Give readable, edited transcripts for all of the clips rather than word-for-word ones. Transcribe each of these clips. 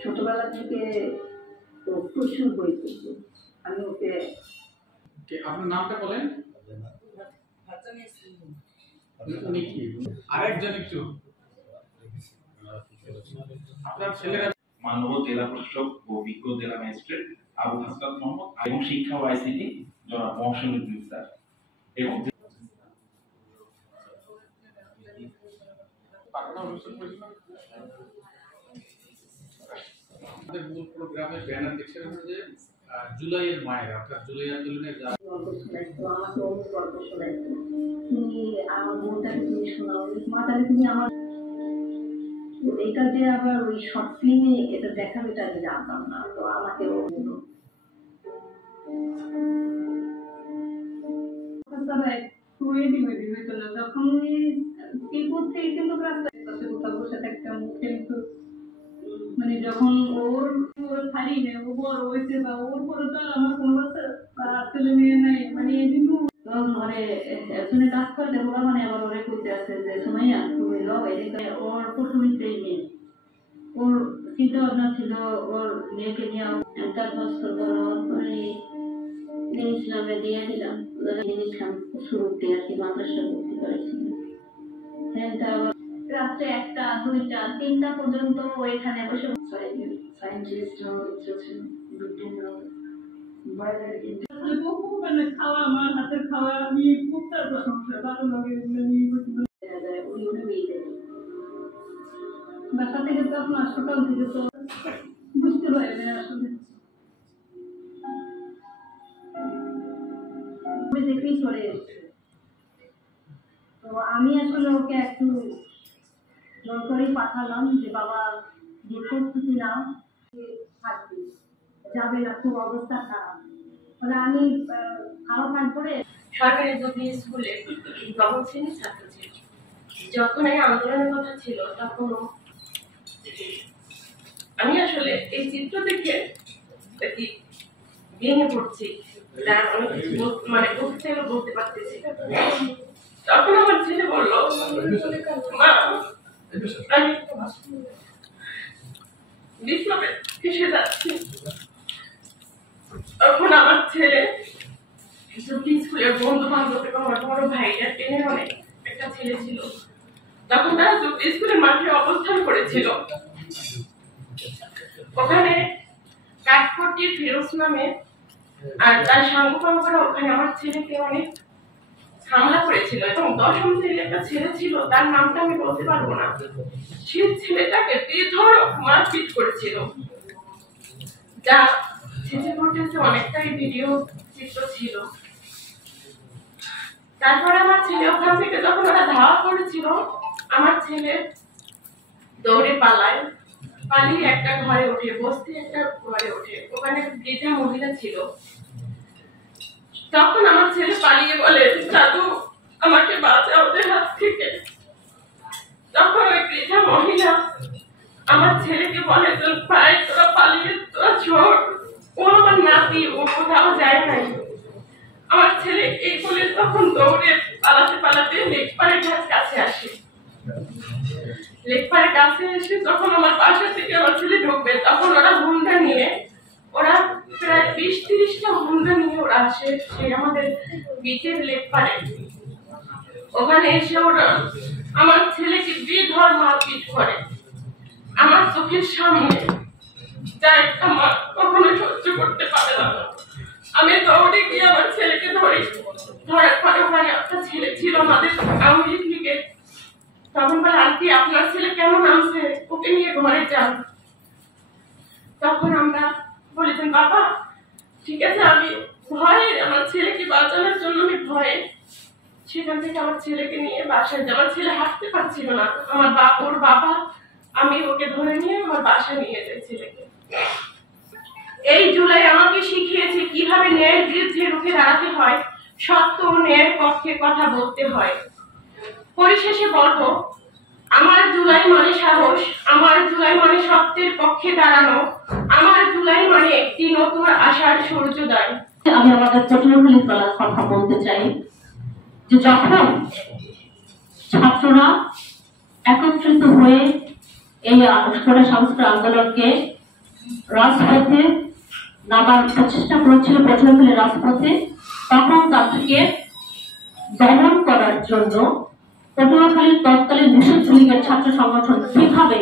ছোটবেলা থেকে ও প্রচুর বই পড়তো। আমি ওকে আপনার নামটা বলেন। আরেকজন একটু আপনার ছেলেরা মাননীয় জেলা প্রশাসক ও বিজ্ঞ জেলা ম্যাজিস্ট্রেট আবু হাসনাত মোহাম্মদ এবং শিক্ষা ও আইসিটি জনাব মহসিন উদ্দিন স্যার এবং আমাদের মূল প্রোগ্রামের ব্যানার দেখছেন যে জুলাইয়ের মায়ের অর্থাৎ জুলাই আন্দোলনের যারা আমাকে অনেক গল্প শোনাইতো। তুমি আমার বোনটাকে তুমি শোনাও, মাটাকে তুমি আমার এটা যে আবার ওই শর্ট ফিল্মে এটা দেখাবে এটা আমি জানতাম না। তো আমাকে ও বললো যখন বিপদ থেকে কিন্তু রাস্তায় কোথাও বসে থাকতাম কিন্তু মানে যখন ওর খালি নেই ও বড় হয়েছে বা ওর পরে তো আমার কোনো ছেলে মেয়ে নেই মানে ঘরে একজনে কাজ করতে ওরা মানে আবার ওরে করতে আছে যে সুমাইয়া তুমি লও এদিকে ওর প্রথমেই নেই ওর চিন্তা ভাবনা ছিল ওর মেয়েকে নিয়ে 4 বছর বড় করে ইসলামে দিয়ে দিলাম ইসলাম শুরুতে আর কি মাদ্রাসা ভর্তি করেছিল। হ্যাঁ রাত্রে 1টা 2টা 3টা পর্যন্ত ওইখানে বসে সায়েন্টিস্ট হওয়ার ইচ্ছা ছিল বিজ্ঞানী বাইরে কিন্তু বহু মানে খাওয়া আমার হাতের খাওয়া আমি খুবটা প্রশংসা ভালো লাগে বাসা থেকে তো আপনার সকাল থেকে তো বুঝতে পারে না আসলে দেখেই চলে এসছে। তো আমি আসলে ওকে একটু জোর করেই পাঠালাম যে বাবা যে প্রস্তুতি নাও থাকবে যাবে না খুব অবস্থা খারাপ। তাহলে আমি আরো কাজ করে সরকারি জমি স্কুলে নবম শ্রেণীর ছাত্র ছিল। যখন এই আন্দোলনের কথা ছিল তখন আমি আসলে এই চিত্র দেখে ভেঙে পড়ছি, মানে বলতে পারতেছি। তখন আমার ছেলে বললো মা আমি বিপ্লবে ফেসে যাচ্ছি। তখন আমার ছেলে স্কুলের বন্ধু বান্ধব এবং আমার বড় ভাইটা টেনে অনেক একটা ছেলে ছিল। তখন তারা স্কুলের মাঠে অবস্থান করেছিল। ওখানে কাঠপট্টির ফিরোজ নামে আর তার সাংবাদিকরা ওখানে আমার ছেলেকে অনেক হামলা করেছিল এবং 10ম শ্রেণীর একটা ছেলে ছিল, তার নামটা আমি বলতে পারবো না। সেই ছেলেটাকে বেধড়ক মারপিট করেছিল, যা সিসি ফুটেজে অনেকটাই ভিডিও চিত্র ছিল। তারপরে আমার ছেলে ওখান থেকে যখন ওরা ধাওয়া করেছিল, আমার ছেলে দৌড়ে পালিয়ে একটা ঘরে ওঠে, বস্তি একটা ঘরে ওঠে। ওখানে বৃদ্ধা মহিলা ছিল। তখন আমার ছেলে পালিয়ে বলে দাদু আমাকে বাঁচাও ওদের হাত থেকে। তখন ওই বৃদ্ধা মহিলা আমার ছেলেকে বলে তোর ভাই তোরা পালিয়ে তোরা ছোট, ও আমার নাতি, ও কোথাও যায় নাই। আমার ছেলে এই বলে তখন দৌড়ে পালাতে লেকপাড়ের কাছে আসে। লেকপাড়ের কাছে এসে যখন আমার বাসা থেকে আমার ছেলে ঢুকবে তখন ওরা হুন্ডা নিয়ে ওরা প্রায় 20-30টা হুন্ডা নিয়ে ওরা আসে সেই আমাদের বিচের লেকপাড়ে। ওখানে এসে ওরা আমার ছেলেকে বেধড় মারপিট করে আমার চোখের সামনে, যা একটা মা কখনো সহ্য করতে পারে না। আমি দৌড়ে গিয়ে আমার ছেলেকে ধরার পরে ওখানে একটা ছেলে ছিল আমাদের আওয়ামী লীগের। তখন বলে আন্টি আপনার ছেলে কেন নামছে, ওকে নিয়ে ঘরে যান। তখন আমরা বলেছেন বাবা ঠিক আছে, আমি ভয়ে আমার ছেলেকে বাঁচানোর জন্য আমি ভয়ে সেখান থেকে আমার ছেলেকে নিয়ে বাসায় যাই। আমার ছেলে হাঁটতে পারছিল না, আমার ওর বাবা আমি ওকে ধরে নিয়ে আমার বাসায় নিয়ে যাই ছেলেকে। এই জুলাই আমাকে শিখিয়েছে কিভাবে ন্যায়ের বিরুদ্ধে রুখে দাঁড়াতে হয়, সত্য ও ন্যায়ের পক্ষে কথা বলতে হয়। পরিশেষে বলবো আমার জুলাই মানে সাহস, আমার জুলাই মানে সত্যের পক্ষে দাঁড়ানো, আমার জুলাই মানে একটি নতুন আশার সূর্যোদয়। আমি আমাদের পটুয়াখালীর কথা বলতে চাই যে যখন ছাত্ররা একত্রিত হয়ে এই কোটা সংস্কার আন্দোলনকে রাজপথে নামার প্রচেষ্টা করেছিল, পটুয়াখালী রাজপথে। তখন তাদেরকে দমন করার জন্য পটুয়াখালীর তৎকালীন নিষিদ্ধ লীগের ছাত্র সংগঠন কিভাবে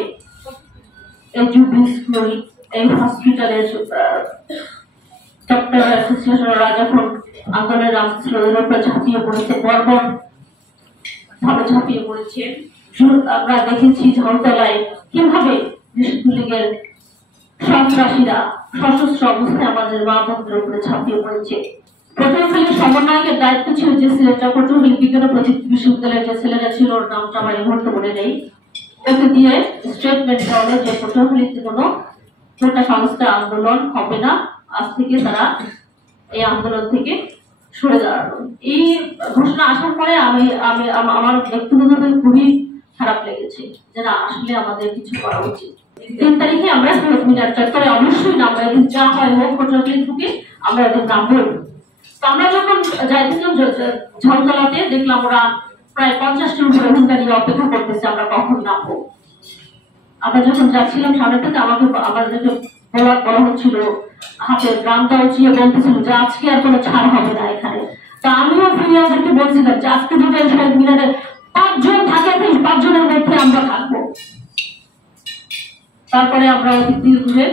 এই জুবলি স্কুল, এই হসপিটালের ডক্টর অ্যাসোসিয়েশনরা যখন আন্দোলনের রাজনীতির উপরে ঝাঁপিয়ে পড়েছে, বর্বর ভাবে ঝাঁপিয়ে পড়েছে। আমরা দেখেছি ঝাউতলায় কিভাবে নিষিদ্ধ লীগের সন্ত্রাসীরা সশস্ত্র অবস্থায় আমাদের মা বোনদের উপরে ঝাঁপিয়ে পড়েছে। পটুয়াখালীর সমন্বয়কের দায়িত্ব ছিল যে ছেলেটা, পটুয়াখালী বিজ্ঞান ও প্রযুক্তি বিশ্ববিদ্যালয়ের যে ছেলেটা ছিল, ওর নামটা আমার এই মুহূর্তে মনে নেই, ওকে দিয়ে স্টেটমেন্ট হলো যে পটুয়াখালীতে কোনো কোটা সংস্কার আন্দোলন হবে না, আজ থেকে তারা এই আন্দোলন থেকে সরে দাঁড়ানো। এই ঘোষণা আসার পরে আমি আমি আমার ব্যক্তিগতভাবে খুবই খারাপ লেগেছে যে না, আসলে আমাদের কিছু করা উচিত। 3 তারিখে আমরা শহীদ মিনার চত্বরে অবশ্যই নামবো, একদিন যা হয় হোক পটুয়াখালী থেকে আমরা একদিন নামবো। তো আমরা যখন যাইছিলাম ঝাউতলাতে, দেখলাম ওরা প্রায় 50টার উপরে হুন্ডা নিয়ে অপেক্ষা করতেছে আমরা কখন নামবো। আমরা যখন যাচ্ছিলাম সামনে থেকে আমাদেরকে বলা হচ্ছিল, হাতে গ্রামটা উঠিয়ে বলতেছিল যে আজকে আর কোনো ছাড় হবে না এখানে। তা আমিও ফিরিয়াদেরকে বলছিলাম যে আজকে যদি শহীদ মিনারে 5 জন থাকে, 5 জনের মধ্যে আমরা থাকবো। তারপরে আমরা অতিথি ঘুরে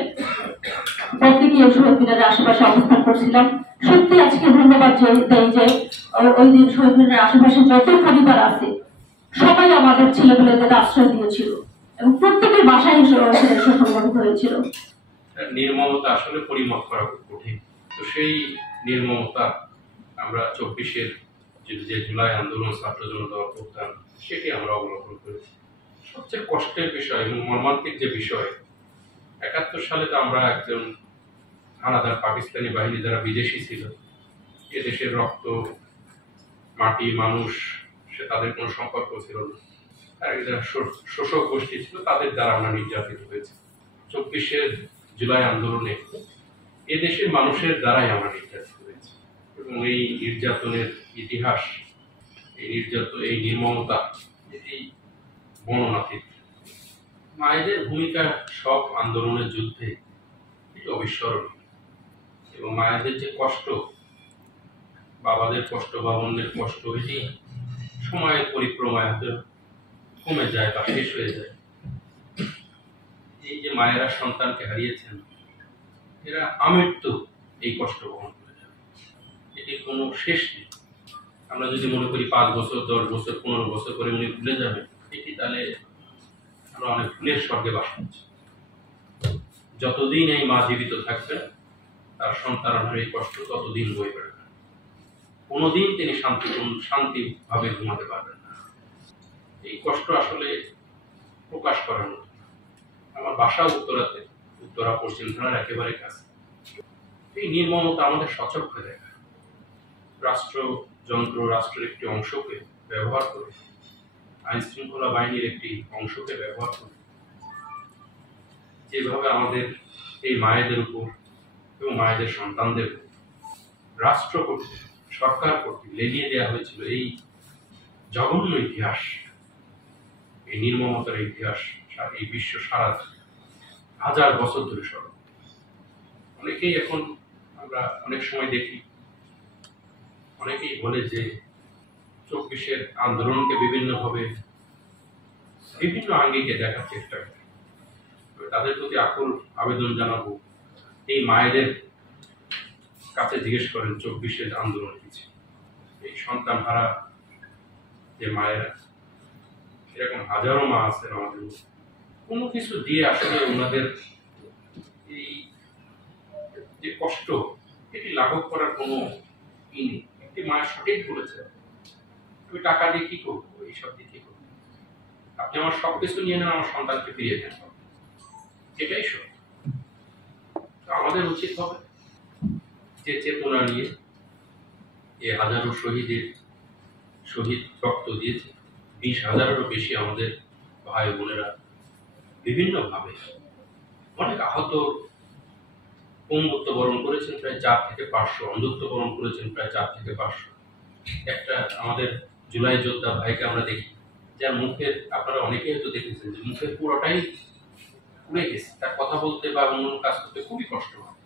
প্রত্যেকে শহীদ মিনারের আশেপাশে অবস্থান করছিলাম। সত্যি আজকে ধন্যবাদ দেই যে ওই দিন শহীদ মিনারের আশেপাশে যত পরিবার আছে সবাই আমাদের ছেলেপেলেদের আশ্রয় দিয়েছিল এবং প্রত্যেকের বাসায় সংগঠিত হয়েছিল। নির্মমতা আসলে পরিমাপ করা খুব কঠিন। তো সেই নির্মমতা আমরা 24-এর যে জুলাই আন্দোলন, ছাত্র জনতা অভ্যুত্থান, সেটি আমরা অবলোকন করেছি। সবচেয়ে কষ্টের বিষয় এবং মর্মান্তিক যে বিষয়, 71 সালে তো আমরা একজন হানাদার পাকিস্তানি বাহিনী যারা বিদেশি ছিল, এদেশের রক্ত, মাটি, মানুষ, সে তাদের কোনো সম্পর্ক ছিল না, আর যারা শোষক গোষ্ঠী ছিল তাদের দ্বারা আমরা নির্যাতিত হয়েছি। 24-এর জুলাই আন্দোলনে এদেশের মানুষের দ্বারাই আমরা নির্যাতিত হয়েছি এবং এই নির্যাতনের ইতিহাস, এই নির্মমতা, এটি বর্ণনাতীত। মায়েদের ভূমিকা সব আন্দোলনের যুদ্ধে এটি অবিস্মরণীয় এবং মায়েদের যে কষ্ট, বাবাদের কষ্ট বা অন্যের কষ্ট, এটি সময়ের পরিক্রমায় কমে যায় বা শেষ হয়ে যায়। এই যে মায়েরা সন্তানকে হারিয়েছেন, এরা আমৃত্যু এই কষ্ট বহন করে যাবে, এটির কোনো শেষ নেই। আমরা যদি মনে করি 5 বছর, 10 বছর, 15 বছর করে উনি ভুলে যাবেন, এটি তাহলে আমরা অনেক ভুলের স্বর্গে বাস করছি। যতদিন এই মা জীবিত থাকবেন, তার সন্তানের এই কষ্ট ততদিন বয়ে বেড়াবে, কোনোদিন তিনি শান্তিভাবে ঘুমাতে পারবেন না। এই কষ্ট আসলে প্রকাশ করার মতো। আমার বাসা উত্তরাতে, উত্তরা পশ্চিম থানার একেবারে কাছে। এই নির্মমতা আমাদের সচক্ষে দেখা। রাষ্ট্রযন্ত্র, রাষ্ট্রের একটি অংশকে ব্যবহার করে, আইন শৃঙ্খলা বাহিনীর একটি অংশকে ব্যবহার করে যেভাবে আমাদের এই মায়েদের উপর এবং মায়েদের সন্তানদের উপর রাষ্ট্র কর্তৃক, সরকার কর্তৃক লেলিয়ে দেওয়া হয়েছিল, এই জঘন্য ইতিহাস, এই নির্মমতার ইতিহাস এই বিশ্ব সারা 1000 বছর ধরে স্মরণ। অনেকেই এখন আমরা অনেক সময় দেখি, অনেকেই বলে যে 24-এর আন্দোলনকে বিভিন্নভাবে বিভিন্ন আঙ্গিকে দেখার চেষ্টা করে। তাদের প্রতি আকুল আবেদন জানাবো, এই মায়েদের কাছে জিজ্ঞেস করেন 24-এর আন্দোলন কি ছিল। এই সন্তান হারা যে মায়েরা, এরকম হাজারো মা আছেন আমাদের, কোনো কিছু দিয়ে আসলে ওনাদের এই যে কষ্ট, এটি লাঘব করার কোনো ই নেই। একটি মা সঠিক বলেছে, তুমি টাকা দিয়ে কি করবো, এইসব দিয়ে কি করবো, আপনি আমার সবকিছু নিয়ে নেন, আমার সন্তানকে ফিরিয়ে দেন, এটাই সব। আমাদের উচিত হবে যে চেতনা নিয়ে এই হাজারো শহীদ রক্ত দিয়েছে, 20,000-এরও বেশি আমাদের ভাই বোনেরা বিভিন্নভাবে অনেক আহত, পঙ্গুত্ব বরণ করেছেন প্রায় 4 থেকে 500, অন্ধত্ব বরণ করেছেন প্রায় 4 থেকে 500। একটা আমাদের জুলাই যোদ্ধা ভাইকে আমরা দেখি যার মুখের আপনারা অনেকেই হয়তো দেখেছেন যে মুখের পুরোটাই পুড়ে গেছে, তার কথা বলতে বা অন্য কাজ করতে খুবই কষ্ট হয়।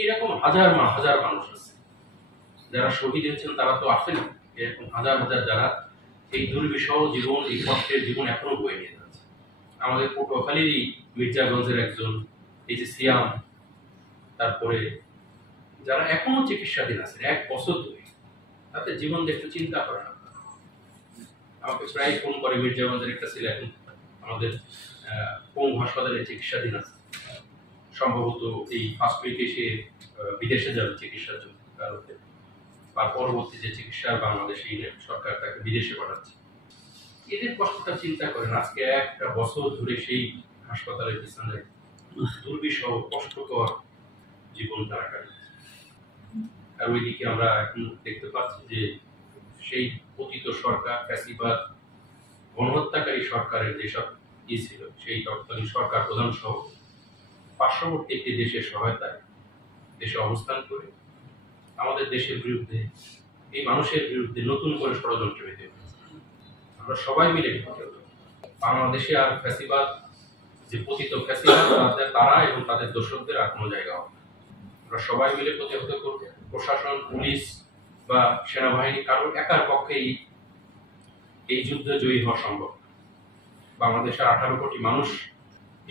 এইরকম হাজার মানুষ আছে যারা শহীদ হয়েছেন, তারা তো আসেন, এরকম হাজার যারা এই দুর্বিষহ জীবন, এই কষ্টের জীবন এখনো বয়ে নিয়ে যাচ্ছে। আমাদের পটুয়াখালীরই মির্জাগঞ্জের একজন এই যে সিয়াম, তারপরে যারা এখনো চিকিৎসাধীন আছেন 1 বছর ধরে, তাদের জীবন একটু চিন্তা করেন। আমাকে প্রায় ফোন করে মির্জাগঞ্জের একটা ছেলে এখন আমাদের পঙ্গু হাসপাতালে চিকিৎসাধীন আছে, সম্ভবত এই ফার্স্ট উইকে সে বিদেশে যাবে চিকিৎসার জন্য, কারণ বা পরবর্তী যে চিকিৎসা বাংলাদেশে সরকার তাকে বিদেশে পাঠাচ্ছে। এদের কষ্টটা চিন্তা করেন, আজকে 1 বছর ধরে সেই হাসপাতালের বিছানায় দুর্বিষহ কষ্টকর জীবন তারা কাটাচ্ছে। আর ওইদিকে আমরা এখন দেখতে পাচ্ছি যে সেই পতিত সরকার, ফ্যাসিবাদ, গণহত্যাকারী সরকারের যেসব ছিল, সেই তৎকালীন সরকার প্রধান সহ পার্শ্ববর্তী একটি দেশের সহায়তায় দেশে অবস্থান করে আমাদের দেশের বিরুদ্ধে, এই মানুষের বিরুদ্ধে নতুন করে ষড়যন্ত্র হইতে হয়েছে। আমরা সবাই মিলে বাংলাদেশে আর ফ্যাসিবাদ, যে পতিত ফ্যাসিবাদ, তারা এবং তাদের দোষকদের আর কোনো জায়গা হবে। আমরা সবাই মিলে প্রতিহত করব। প্রশাসন, পুলিশ বা সেনাবাহিনী কারোর একার পক্ষেই এই যুদ্ধে জয়ী হওয়া সম্ভব। বাংলাদেশের 18 কোটি মানুষ,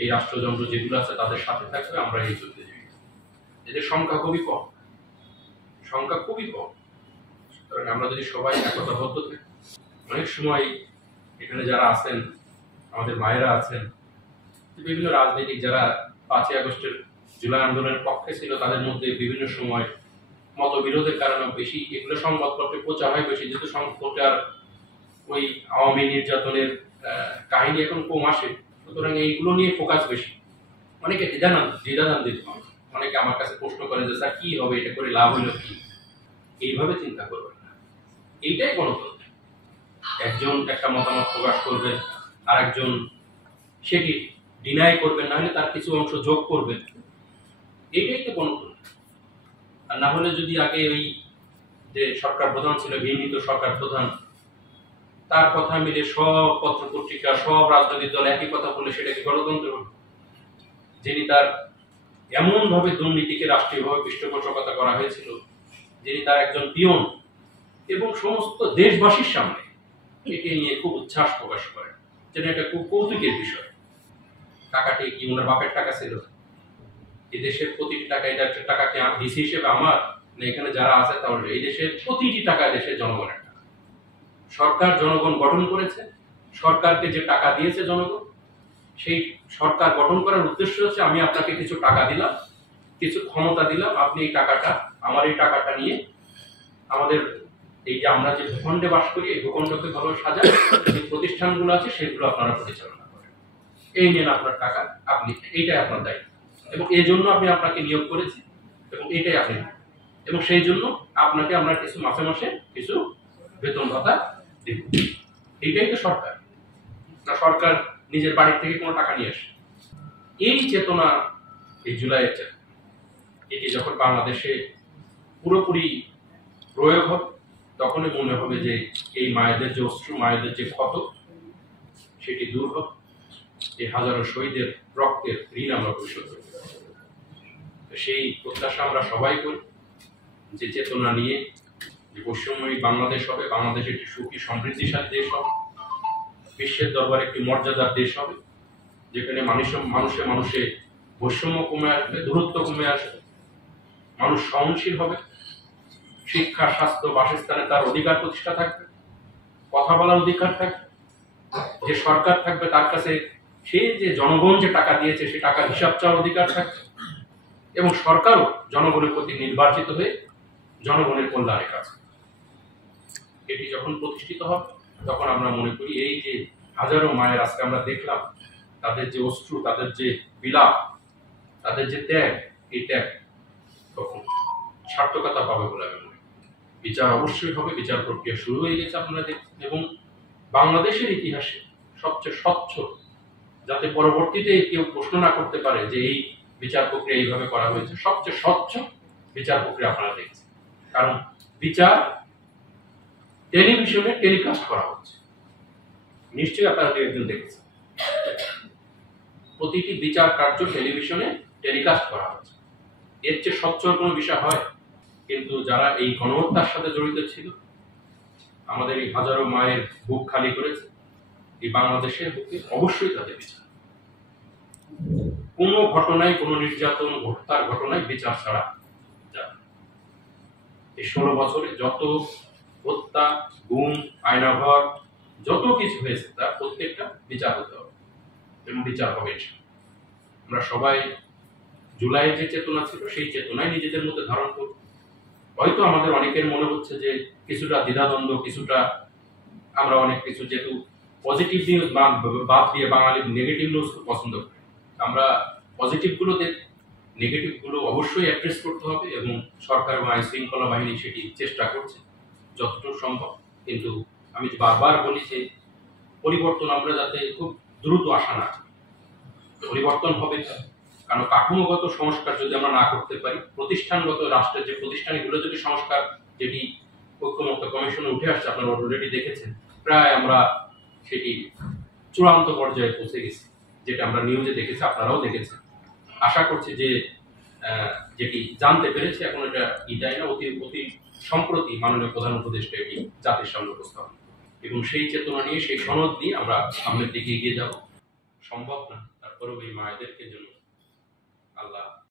এই রাষ্ট্রযন্ত্র যেগুলো আছে তাদের সাথে থাকবে, আমরা এই যুদ্ধে জয়ী। এদের সংখ্যা খুবই কম, সুতরাং আমরা যদি সবাই একতাবদ্ধ থাকি, অনেক সময় এখানে যারা আছেন, আমাদের মায়েরা আছেন, বিভিন্ন রাজনৈতিক যারা 5ই আগস্টের জুলাই আন্দোলনের পক্ষে ছিল, তাদের মধ্যে বিভিন্ন সময় মতবিরোধের কারণে বেশি এগুলো সংবাদপত্রে প্রচার হয় বেশি, যেহেতু সংবাদপত্রে ওই আওয়ামী নির্যাতনের কাহিনী এখন কম আসে, সুতরাং এইগুলো নিয়ে ফোকাস বেশি। অনেকে দ্বিধাদান দিতে হয়, অনেকে আমার কাছে প্রশ্ন করে যে স্যার কি হবে, এটা করে লাভ হলো কি? এইভাবে চিন্তা করবেন না, এইটাই গণতন্ত্র। একজন একটা মতামত প্রকাশ করবেন, আর একজন সেটি ডিনাই করবেন, না হলে তার কিছু অংশ যোগ করবেন, এইটাই তো গণতন্ত্র। আর না হলে যদি আগে ওই যে সরকার প্রধান ছিল, ঘৃণিত সরকার প্রধান, তার কথা মিলে সব পত্র পত্রিকা, সব রাজনৈতিক দল একই কথা বললে সেটা কি গণতন্ত্র হল? যিনি তার এমন ভাবে দুর্নীতিকে রাষ্ট্রীয়ভাবে পৃষ্ঠপোষকতা করা হয়েছিল, যিনি তার একজন পিয়ন এবং সমস্ত দেশবাসীর সামনে এটি নিয়ে খুব উচ্ছ্বাস প্রকাশ করেন, যেন এটা খুব কৌতুকের বিষয়। টাকাটি কি ওনার বাপের টাকা ছিল? এই দেশের প্রতিটি টাকা, এটা টাকাকে ডিসি হিসেবে আমার না, এখানে যারা আছে তাহলে এই দেশের প্রতিটি টাকা দেশের জনগণের টাকা। সরকার জনগণ গঠন করেছে, সরকারকে যে টাকা দিয়েছে জনগণ, সেই সরকার গঠন করার উদ্দেশ্য হচ্ছে আমি আপনাকে কিছু টাকা দিলাম, কিছু ক্ষমতা দিলাম, আপনি এই টাকাটা, আমার এই টাকাটা নিয়ে আমাদের এই যে আমরা যে ভূখণ্ডে বাস করি, এই ভূখণ্ডকে ভালো সাজান, যে প্রতিষ্ঠানগুলো আছে সেগুলো আপনারা পরিচালনা করেন, এই নিয়ে আপনার টাকা, আপনি এইটাই আপনার দায়িত্ব, এবং এই জন্য আমি আপনাকে নিয়োগ করেছি, এবং এইটাই আপনি, এবং সেই জন্য আপনাকে আমরা কিছু মাসে মাসে কিছু বেতন ভাতা দেব। এইটাই তো সরকার না? সরকার নিজের বাড়ি থেকে কোনো টাকা নিয়ে আসে? এই চেতনা, এই জুলাইয়ের চেতনা, এটি যখন বাংলাদেশে পুরোপুরি প্রয়োগ হবে, তখনই মনে হবে যে এই মায়েদের যে অশ্রু, মায়েদের যে ক্ষত, সেটি দূর হবে, এই হাজারো শহীদের রক্তের ঋণ আমরা পরিশোধ করতে পারব। সেই প্রত্যাশা আমরা সবাই করি, যে চেতনা নিয়ে যে বৈষম্যহীন বাংলাদেশ হবে, বাংলাদেশ একটি সুখী সমৃদ্ধিশালী দেশ হবে, বিশ্বের দরবারে একটি মর্যাদার দেশ হবে, যেখানে মানুষে বৈষম্য কমে আসবে, দূরত্ব কমে আসবে, মানুষ সহনশীল হবে, শিক্ষা, স্বাস্থ্য, বাসস্থানে তার অধিকার প্রতিষ্ঠা থাকবে, কথা বলার অধিকার থাকবে, যে সরকার থাকবে তার কাছে সেই যে জনগণ যে টাকা দিয়েছে সে টাকার হিসাব চাওয়ার অধিকার থাকবে, এবং সরকারও জনগণের প্রতি নির্বাচিত হয়ে জনগণের কল্যাণে কাজ করবে। এটি যখন প্রতিষ্ঠিত হবে, তখন আমরা মনে করি এই যে হাজারো মায়ের আজকে আমরা দেখলাম, তাদের যে অশ্রু, তাদের যে বিলাপ, তাদের যে ত্যাগ, এই ত্যাগ তখন সার্থকতা পাবে বলে আমি মনে করি। বিচার অবশ্যই হবে, বিচার প্রক্রিয়া শুরু হয়ে গেছে আপনারা দেখছেন, এবং বাংলাদেশের ইতিহাসে সবচেয়ে স্বচ্ছ, যাতে পরবর্তীতে কেউ প্রশ্ন না করতে পারে যে এই বিচার প্রক্রিয়া এইভাবে করা হয়েছে, সবচেয়ে স্বচ্ছ বিচার প্রক্রিয়া আপনারা দেখছেন। কারণ বিচার টেলিভিশনে টেলিকাস্ট করা হচ্ছে, নিশ্চয়ই আপনারা দু একজন দেখেছেন। প্রতিটি বিচার কার্য টেলিভিশনে টেলিকাস্ট করা হচ্ছে। এর চেয়ে সচ্ছল কোনো বিষয় হয়? কিন্তু যারা এই গণহত্যার সাথে জড়িত ছিল, আমাদের এই হাজারো মায়ের বুক খালি করেছে, এই বাংলাদেশের বুকে অবশ্যই তাদের বিচার। কোনো ঘটনায়, কোনো নির্যাতন হত্যার ঘটনায় বিচার ছাড়া যাবে না। এই 16 বছরে যত হত্যা, গুম, আয়নাঘর, যত কিছু হয়েছে তার প্রত্যেকটা বিচার হতে হবে এবং বিচার হবে। আমরা সবাই জুলাইয়ের যে চেতনা ছিল সেই চেতনায় নিজেদের মধ্যে ধারণ করব। হয়তো আমাদের অনেকের মনে হচ্ছে যে কিছুটা দ্বিধাদ্বন্দ্ব, কিছুটা আমরা অনেক কিছু, যেহেতু পজিটিভ নিউজ বাদ দিয়ে বাঙালি নেগেটিভ নিউজ খুব পছন্দ করি। আমরা পজিটিভ গুলো নেগেটিভ গুলো অবশ্যই অ্যাড্রেস করতে হবে এবং সরকার এবং আইন শৃঙ্খলা বাহিনী সেটি চেষ্টা করছে যতটুকু সম্ভব। কিন্তু আমি বারবার বলি যে পরিবর্তন আমরা যাতে খুব দ্রুত আসা না, পরিবর্তন হবে, কারণ কাঠামোগত সংস্কার যদি আমরা না করতে পারি, প্রতিষ্ঠানগত রাষ্ট্রের যে প্রতিষ্ঠানগুলো যদি সংস্কার, যেটি ঐক্যমত্য কমিশনে উঠে আসছে, আপনারা অলরেডি দেখেছেন, প্রায় আমরা সেটি চূড়ান্ত পর্যায়ে পৌঁছে গেছি, যেটা আমরা নিউজে দেখেছি, আপনারাও দেখেছেন। আশা করছি যে যেটি জানতে পেরেছি এখন এটা দেয় না, অতি সম্প্রতি মাননীয় প্রধান উপদেষ্টা এটি জাতির সামনে উপস্থাপন, এবং সেই চেতনা নিয়ে, সেই সনদ নিয়ে আমরা সামনের দিকে এগিয়ে যাব। সম্ভব না, তারপরেও এই মায়েদেরকে জন্য আল্লাহ